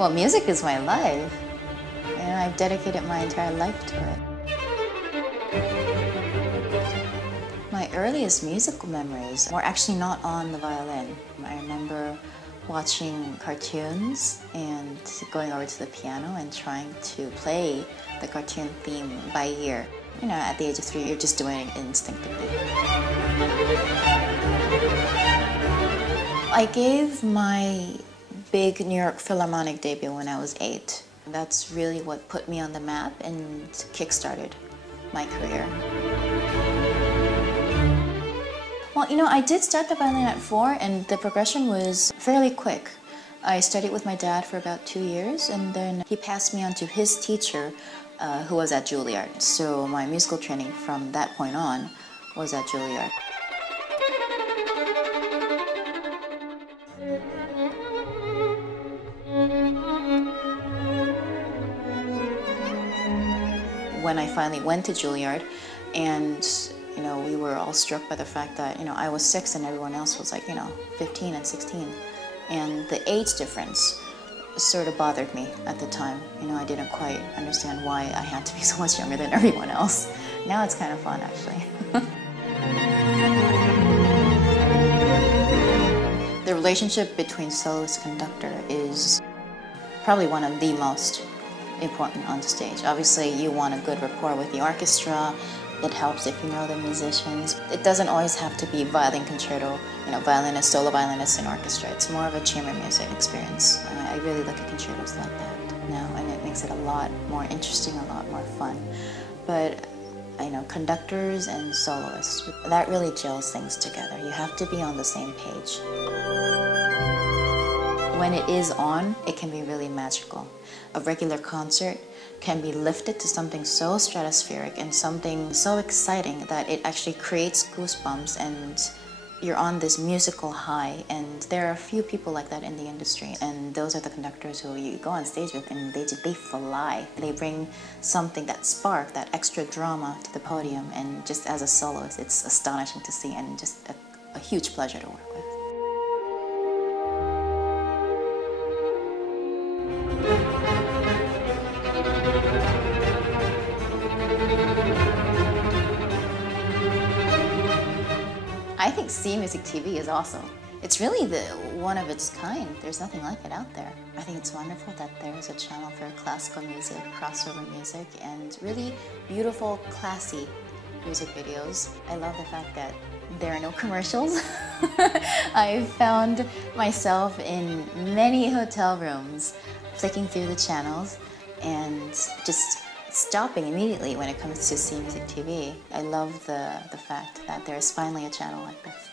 Well, music is my life, and I've dedicated my entire life to it. My earliest musical memories were actually not on the violin. I remember watching cartoons and going over to the piano and trying to play the cartoon theme by ear. You know, at the age of 3, you're just doing it instinctively. I gave my big New York Philharmonic debut when I was 8. That's really what put me on the map and kick-started my career. Well, you know, I did start the violin at 4, and the progression was fairly quick. I studied with my dad for about 2 years, and then he passed me on to his teacher, who was at Juilliard. So my musical training from that point on was at Juilliard. When I finally went to Juilliard, and you know, we were all struck by the fact that, you know, I was 6 and everyone else was like, you know, 15 and 16. And the age difference sort of bothered me at the time. You know, I didn't quite understand why I had to be so much younger than everyone else. Now it's kind of fun, actually. The relationship between soloist and conductor is probably one of the most important on stage. Obviously, you want a good rapport with the orchestra. It helps if you know the musicians. It doesn't always have to be violin concerto, you know, violinist, solo violinist, and orchestra. It's more of a chamber music experience. I really look at concertos like that now, and it makes it a lot more interesting, a lot more fun. But, you know, conductors and soloists, that really gels things together. You have to be on the same page. When it is on, it can be really magical. A regular concert can be lifted to something so stratospheric and something so exciting that it actually creates goosebumps, and you're on this musical high. And there are a few people like that in the industry, and those are the conductors who you go on stage with and they fly. They bring something, that spark, that extra drama to the podium, and just as a soloist, it's astonishing to see and just a huge pleasure to work with. I think C Music TV is awesome. It's really one of its kind. There's nothing like it out there. I think it's wonderful that there's a channel for classical music, crossover music, and really beautiful, classy music videos. I love the fact that there are no commercials. I found myself in many hotel rooms flicking through the channels and just stopping immediately when it comes to C Music TV. I love the fact that there is finally a channel like this.